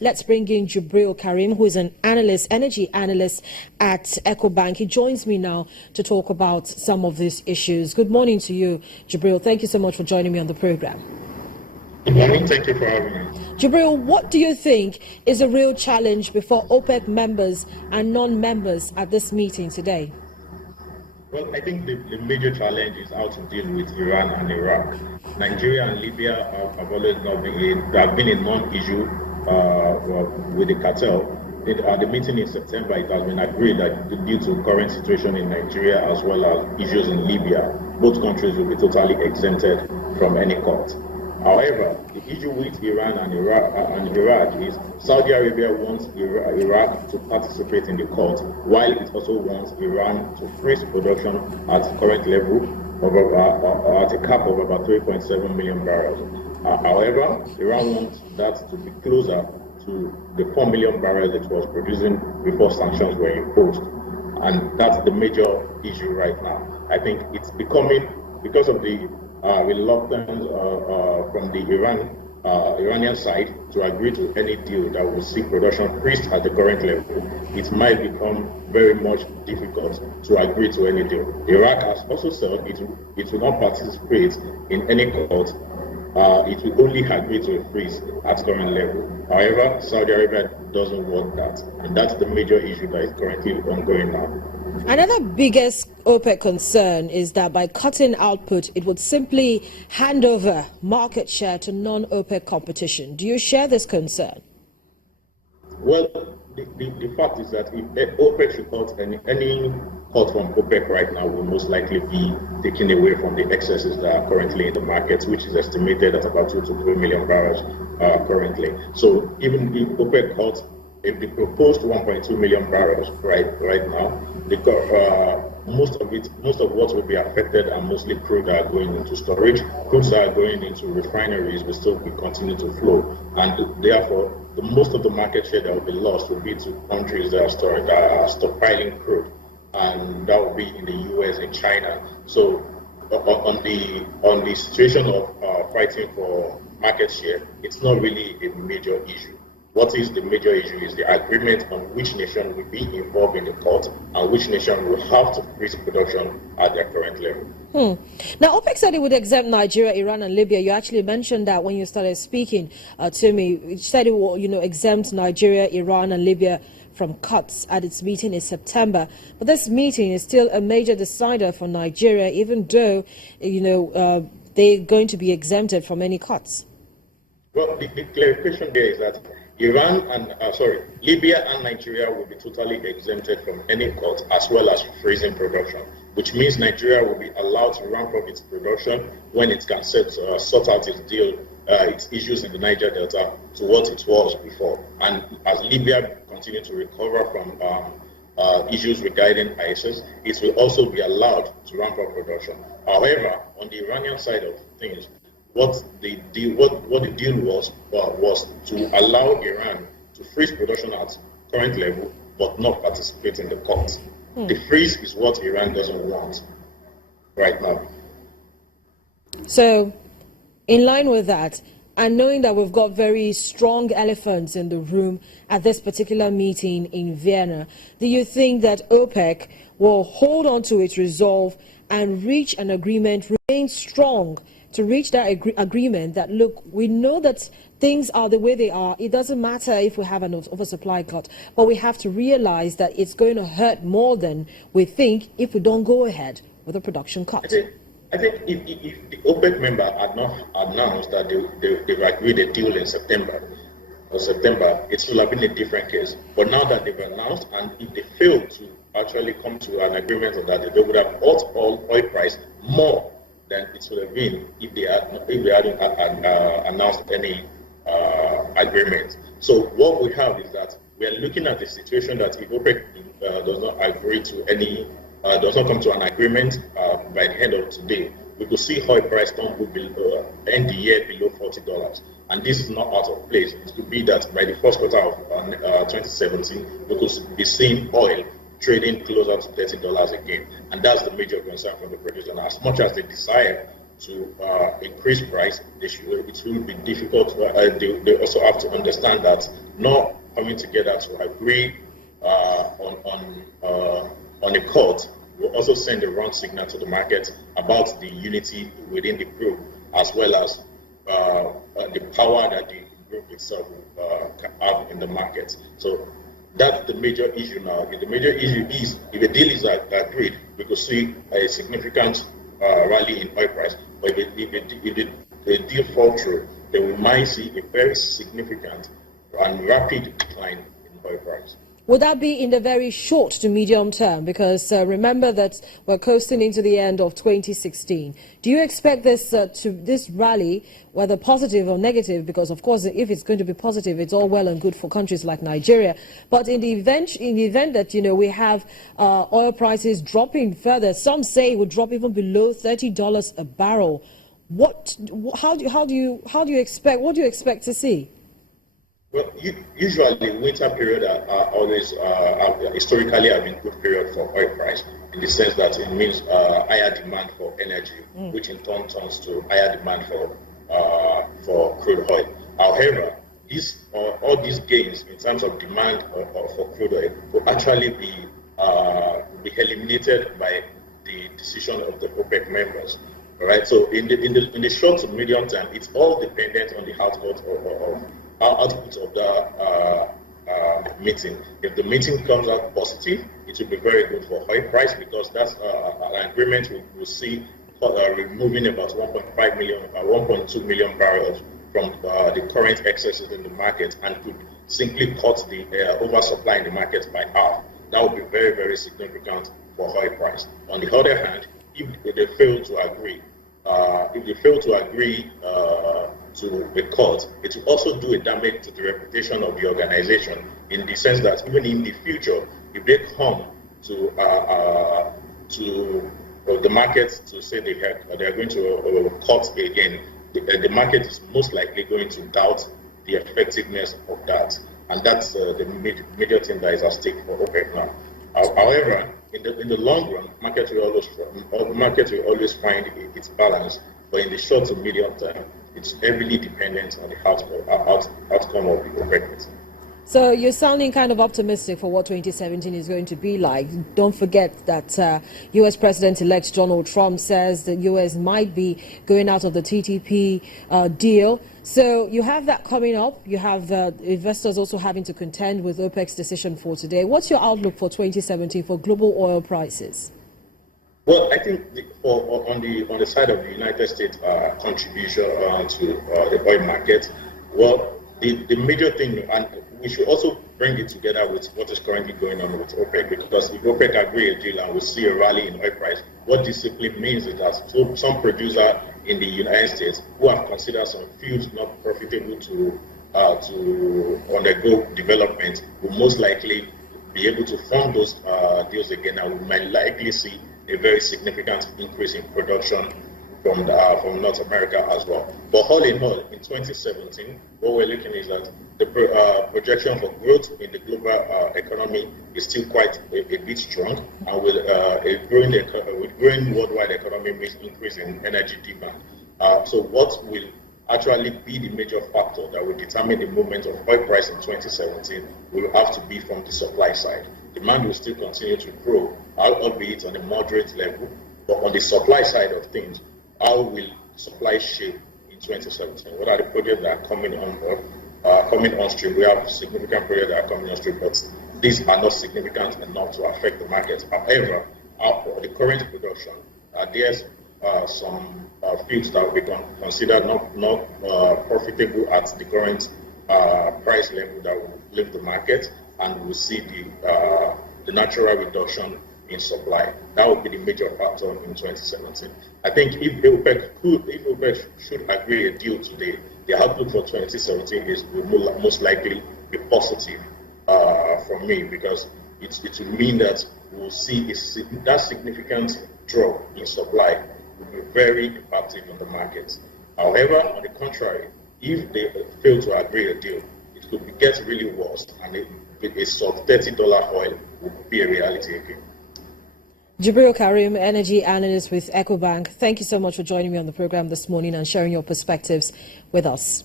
Let's bring in Jibril Karim, who is an analyst, energy analyst at EcoBank. He joins me now to talk about some of these issues. Good morning to you, Jibril. Thank you so much for joining me on the program. Good morning. Thank you for having me. Jibril, what do you think is a real challenge before OPEC members and non-members at this meeting today? Well, I think the major challenge is how to deal with Iran and Iraq. Nigeria and Libya have always not been a non-issue with the cartel. At the meeting in September, it has been agreed that due to current situation in Nigeria as well as issues in Libya, both countries will be totally exempted from any court. However, the issue with Iran and Iraq is Saudi Arabia wants Iraq to participate in the court, while it also wants Iran to freeze production at current level of at a cap of about 3.7 million barrels. However, Iran wants that to be closer to the 4 million barrels it was producing before sanctions were imposed. And that's the major issue right now. I think it's becoming, because of the reluctance from the Iranian side to agree to any deal that will see production freezed at the current level, it might become very much difficult to agree to any deal. Iraq has also said it will not participate in any court. It will only agree to a freeze at current level. However, Saudi Arabia doesn't want that, and that's the major issue that is currently ongoing now. Another biggest OPEC concern is that by cutting output, it would simply hand over market share to non-OPEC competition. Do you share this concern? Well, the fact is that if OPEC should cut any cut from OPEC right now will most likely be taken away from the excesses that are currently in the market, which is estimated at about 2 to 3 million barrels currently. So even if OPEC cuts, if the proposed 1.2 million barrels right now, most of what will be affected are mostly crude that are going into storage. Crudes that are going into refineries will still continue to flow, and therefore most of the market share that will be lost will be to countries that are stockpiling crude, and that will be in the US and China. So on the situation of fighting for market share, it's not really a major issue. What is the major issue is the agreement on which nation will be involved in the court and which nation will have to freeze production at their current level. Now, OPEC said it would exempt Nigeria, Iran, and Libya. You actually mentioned that when you started speaking to me. You said it will, exempt Nigeria, Iran, and Libya from cuts at its meeting in September. But this meeting is still a major decider for Nigeria, even though, they're going to be exempted from any cuts. Well, the clarification there is that Libya and Nigeria will be totally exempted from any cut as well as freezing production, which means Nigeria will be allowed to ramp up its production when it can sort out its issues in the Niger Delta to what it was before. And as Libya continues to recover from issues regarding ISIS, it will also be allowed to ramp up production. However, on the Iranian side of things, what the deal was to allow Iran to freeze production at current level, but not participate in the cuts. The freeze is what Iran doesn't want right now. So, in line with that, and knowing that we've got very strong elephants in the room at this particular meeting in Vienna, do you think that OPEC will hold on to its resolve and reach an agreement, remain strong, to reach that agreement that, look, we know that things are the way they are. It doesn't matter if we have an oversupply cut, but we have to realize that it's going to hurt more than we think if we don't go ahead with a production cut. I think if the OPEC member had not announced that they've agreed a deal in September, it would have been a different case. But now that they've announced, and if they fail to actually come to an agreement on that, they would have bought oil price more than it would have been if they hadn't announced any agreement. So what we have is that we are looking at the situation that if OPEC does not agree to any, does not come to an agreement by the end of today, we could see oil price end the year below $40. And this is not out of place. It could be that by the first quarter of 2017, we could be seeing oil trading closer to $30 again, and that's the major concern for the producers. And as much as they desire to increase price, it will be difficult. They also have to understand that not coming together to agree on a cut will also send the wrong signal to the market about the unity within the group, as well as the power that the group itself can have in the market. So that's the major issue now. The major issue is if a deal is agreed, we could see a significant rally in oil price. But if the deal falls through, then we might see a very significant and rapid decline in oil price. Would that be in the very short to medium term? Because remember that we're coasting into the end of 2016. Do you expect this rally, whether positive or negative, because of course if it's going to be positive, it's all well and good for countries like Nigeria. But in the event that we have oil prices dropping further, some say it would drop even below $30 a barrel. What do you expect to see? Well, usually winter period are always historically have been good period for oil price, in the sense that it means higher demand for energy, which in turn turns to higher demand for crude oil. However, all these gains in terms of demand for crude oil will actually be eliminated by the decision of the OPEC members. All right. So in the short to medium term, it's all dependent on the output of the meeting. If the meeting comes out positive, it will be very good for oil price, because that's an agreement we will see removing about 1.2 million barrels from the current excesses in the market, and could simply cut the oversupply in the market by half. That would be very, very significant for oil price. On the other hand, if they fail to agree, to a cut, it will also do a damage to the reputation of the organization, in the sense that even in the future, if they come to the market to say they are going to cut again, the market is most likely going to doubt the effectiveness of that, and that's the major thing that is at stake for OPEC now. However, in the long run, market will always find its balance, but in the short to medium term, it's heavily dependent on the outcome of the OPEC meeting. So you're sounding kind of optimistic for what 2017 is going to be like. Don't forget that U.S. President-elect Donald Trump says the U.S. might be going out of the TTP deal. So you have that coming up. You have investors also having to contend with OPEC's decision for today. What's your outlook for 2017 for global oil prices? Well, I think on the side of the United States contribution to the oil market, well, the major thing, and we should also bring it together with what is currently going on with OPEC, because if OPEC agree a deal and we see a rally in oil price, what this simply means is that some producer in the United States who have considered some fields not profitable to undergo development will most likely be able to fund those deals again, and we might likely see a very significant increase in production from North America as well. But all in all, in 2017, what we're looking is that the projection for growth in the global economy is still quite a bit strong, and with growing worldwide economy means increase in energy demand. So what will actually be the major factor that will determine the movement of oil price in 2017 will have to be from the supply side. Demand will still continue to grow, albeit on a moderate level, but on the supply side of things, how will supply shape in 2017? What are the projects that are coming on stream? We have significant projects that are coming on stream, but these are not significant enough to affect the market. However, the current production, there's some fields that we can consider not profitable at the current price level that will leave the market, and we'll see the natural reduction in supply. That would be the major factor in 2017. I think if OPEC should agree a deal today, the outlook for 2017 will most likely be positive for me, because it will mean that we'll see that significant drop in supply will be very impactful on the market. However, on the contrary, if they fail to agree a deal, it could get really worse, and a sub-$30 oil will be a reality again. Jibril Karim, energy analyst with EcoBank, thank you so much for joining me on the program this morning and sharing your perspectives with us.